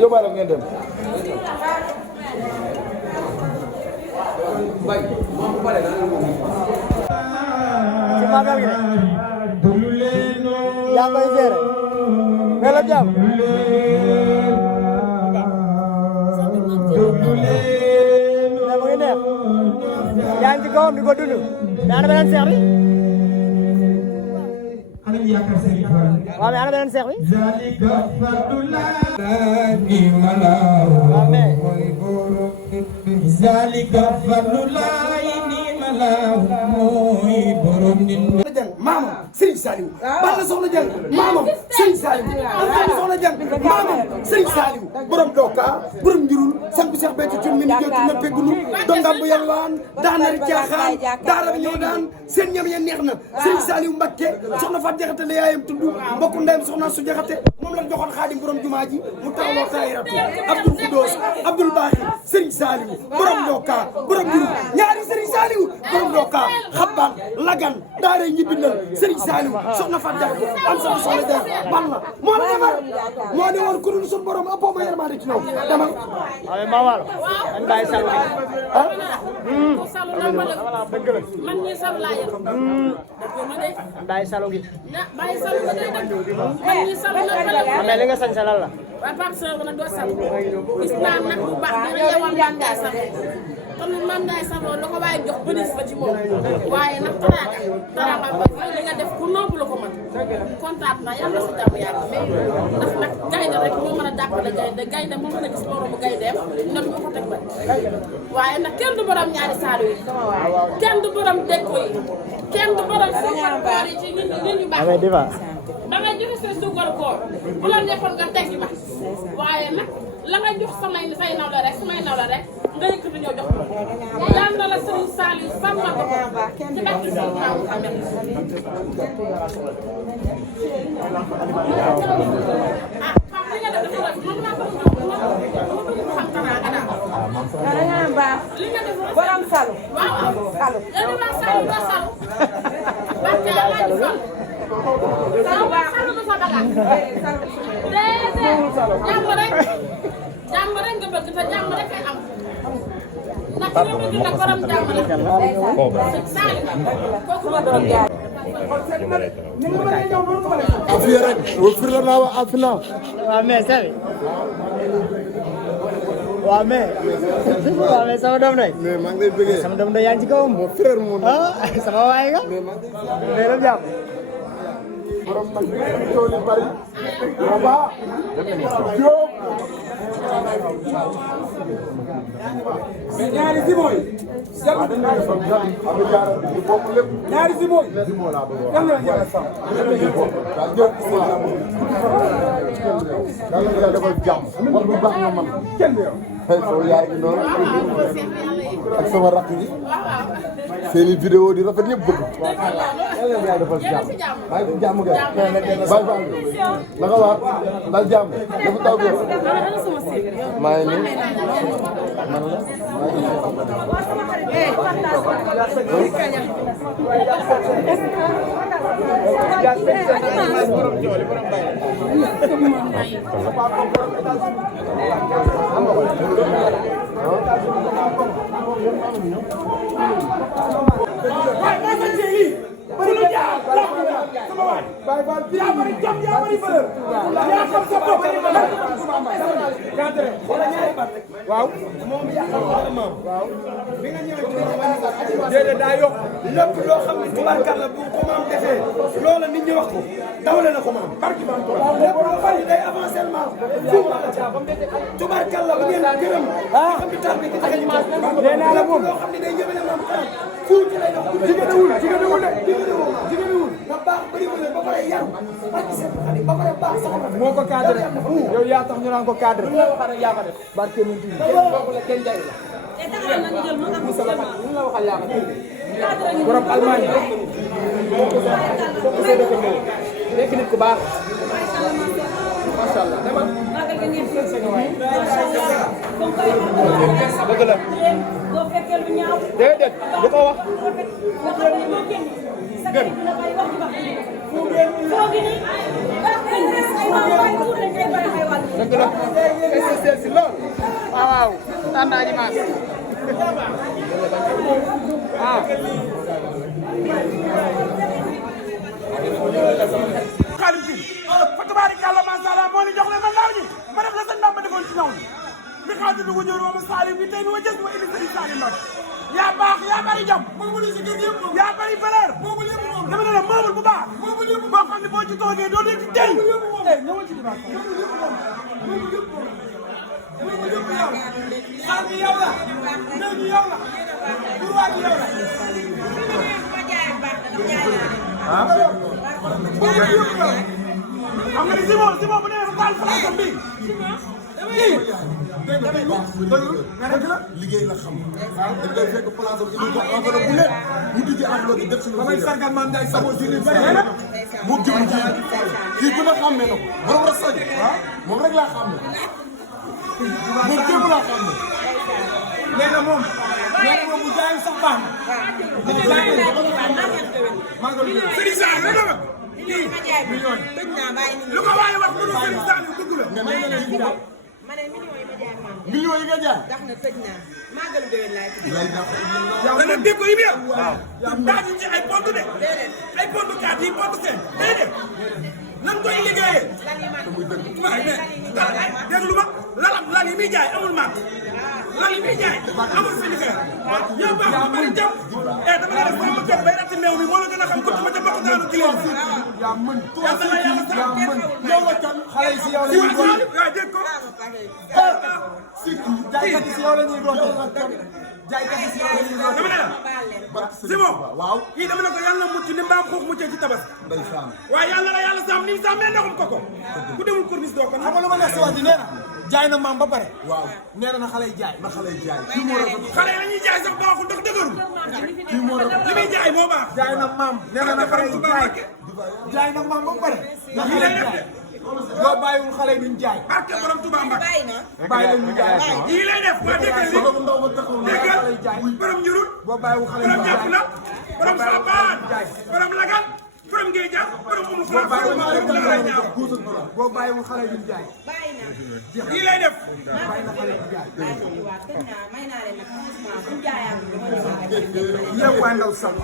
yóbbaale ngeen dem. ci magal gi yaa koy gérer mais la jàmm mais mu ngi neex yaa ngi ci kawam di ko dund daana beneen seex bi waaw mais ana beneen seex bi waaw mais zalika fadlullahi ni'malahu mooy borom nit maamam Serigne Saliou balla soxna jàng maamam Serigne Saliou alxames soxna jàng maamam Serigne Saliou borom doka borom njurul sanku Cheikh Béthio Thioune mi ni jël na peggunu dongam bu yalwaan daanari caaxaan daara bi ñëw daan seen ñam ya neex na Serigne Saliou Mbacké soxna Fat Jaxate la yaayam tudd mbokku ndeyam soxna su Jaxate moom la joxoon Xaadim borom jumaa ji mu tawloo tayratu Abdoul Khoudoss Abdoul Baaxi Serigne Saliou borom doka borom njurul ñaari Serigne Saliou borom doka xabban lagan daara ñi bindal Serigne Saliou soxna Fat Jaxate am sama soxna Dia ban la moo la defar moo ne woon ku dul suñu borom ëppoo ma yërmande ci ñoom demal. waaw maa waalo dañ bàyyi Saliou ah. dëgg la man ñii Saliou laa yor. bàyyi Saliou gi. bàyyi Saliou gi day dem man ñii Saliou la bële. mais li nga sañ sa lan la. waaw Pape Saliou nag doo Saliou gis naa nag bu baax dina yewal Mame Ndiaye Saliou kon Mame Ndiaye Saliou la ko waaye jox bënis ba ci moom waaye nag taraanga ba li nga def ku noobu la ko mën kontaan na yàlla sa jàmm yàgg ndax nag gaynde rek moo mën a jàppale gaynde moo mën a gis moromu gayndeem not moo ko teg ba waaye nag kenn du borom ñaari Saliou yi kenn du borom dekko yi kenn du borom suukar koor yi ci nit ñu baax da nga joxe sa suukar koor bu la nekkoon nga teggi ma waaye nag la nga jox say naw la rek samay naw la rek nga yëkkati ñoo jox ko yal na la Serigne Saliou sàmmal ko ci barke Serigne Mamadou Ahmed ah xam li nga def dafa rek man maa ko xam taraanga daal da nga baax li nga def borom Saliou waaw Saliou yéen la Saliou ba Saliou barke Yàlla di Saliou Saliou sa bagaan déedéet jàmm rek nga bëgg te jàmm rek ay am ndax ki nga bëgg nag borom jàmm la Saliou kooku ma doon jaar afiya rek wo firla na wa afna waaw mais Saliou waaw mais sama doom day mais maa ngi lay bëggee sama doom day yaa ngi ci kawam mon frère mon sama waay nga mais la jàmm borom man bi tooli bari baba Diop ñaari Zimo yi. ñaari Zimo yi. lan la yàlla sax. yàlla defal jàmm war bu baax nga man kenn yow so yaay gi noonu ak sama rakk yi seen i vidéo di rafet yëpp bëgg yàlla defal jàmm bàyyi fi jàmm ga bàyyi fa naka waar dal jàmm dafa taw bi maa ngi nii man la waaye sama waay Baye Fall yaa bari jom yaa bari valeur yaa xam sa bopp cadre xoolal ñaari bat waaw moom yàqal wala maam waaw bi nga ñëwee déedéet daa yokk lépp loo xam ne tubaarkàlla bu ko maam defee loola nit ñi wax ko dawale na ko maam barki maam lépp loo xam ne day avancé maam tubaarkàlla bu ngeen gërëm xam bi tax bi ki tax nee naa la moom loo xam ne day ñëwee maam xanaa fuuti lay dox jigéenewul jigéenewul ba baax bëri ba ba pare yaru barki seen xale ba pare baax sax moo ko cadré yow yaa tax ñu naan ko cadré lu la wax rek yaa ko def barke mu ngi la kenn jaay la borom Allemagne nekk nit ku baax macha allah demal dëgg la déedéet du ko wax gën dëgg la SSL si lool waaw tànn naa dimanche ah xaalim si fa tabaarikàlla macha allah moo ni jox leen ma ndaw ñi ma def la sëñ Bamba defoon ci ndaw ñi mi xaati dugg ñëw ma Salim bi tey mi ma jës ma indi sëñ Salim Mbacke yaa baax yaa bari jom yaa bari valeur dama ne la moomul bu baax boo xam ne boo ci toogee doo dee ci tey ñëwal ci dimanche xaar bi yow la néew bi yow la burwaa bi yow la xam nga ni Simon bu demee fa taal place am bii dëgg la liggéey la xam. dañ koy fekk place am indi ko enveloppe bu nekk mu di ci enveloppe def suñu. damay sargal maam Ndiaye Sakho si li moom jëm ji kii ku ne xàmmee na ko borom rasta ji moom rek laa xàmmee moom képp laa xàmmee. nee na moom bu jaayee sax baax na. Serigne Sarr nga doon kii million lu ko waaye wax mënu Serigne Sarr dugg la. millions yi nga jaay. tax na tëj naa màggalu déwén laay tëj. dana dégg ko yi bien. daaju ci ay pont de. ay pont kaat yi pont seen. déedéet nan koy liggéeyee. waaye mais déglu ma lal yi muy jaay amul màgg. lal yi muy jaay amul Sénégal. yow baax na bari jàmm. dama la def sama kër bay ratti meew mi moo la gën a xam ko ma ca bokk daanu kileen. yaa mën yàlla na yàlla sax yow la kan xale yi si yow la ñuy doon. waaw dégg ko. jaaykat yi si yow la ñuy doon. jaaykat yi si yow la ñuy doon. dama ne la Simon waaw kii dama ne ko yàlla mucc ni mbaam xuux muccee ci tabas. ndeysaan. waaye yàlla na yàlla sàmm ni mu sàmmee ndoxum koko. ku demul corniche doo ko xam nga lu ma neex si wax ji nee na jaay na maam ba pare. waaw nee na xale yi jaay. na xale yi jaay. kii moo rafet. xale yi la ñuy jaay sax baaxul ndax dëgërul. kii moo rafet. li muy jaay moo baax. jaay na maam nee na xale yi jaay. jaay na maam ba pare. lii lay def de. boo bàyyiwul xale yi duñ jaay. barke borom Touba Mbacke. bàyyi na. bàyyi leen ñu jaay. lii lay def waa dégg nga borom ndaw ba taxaw na. dégg borom njurul. boo bàyyiwul xale yi borom duñ jàpp jaay. la. borom Fapal. borom Lagal. borom Géej jàpp borom Oumou Fula. borom boo bàyyiwul xale yi duñ jaay. bàyyi na. lii lay def. bàyyi na xale yi duñ jaay. bàyyi na waa tëj naa may naa leen nag franchement buñ jaayaat dama ñëwaat. yéen waa ndaw sax.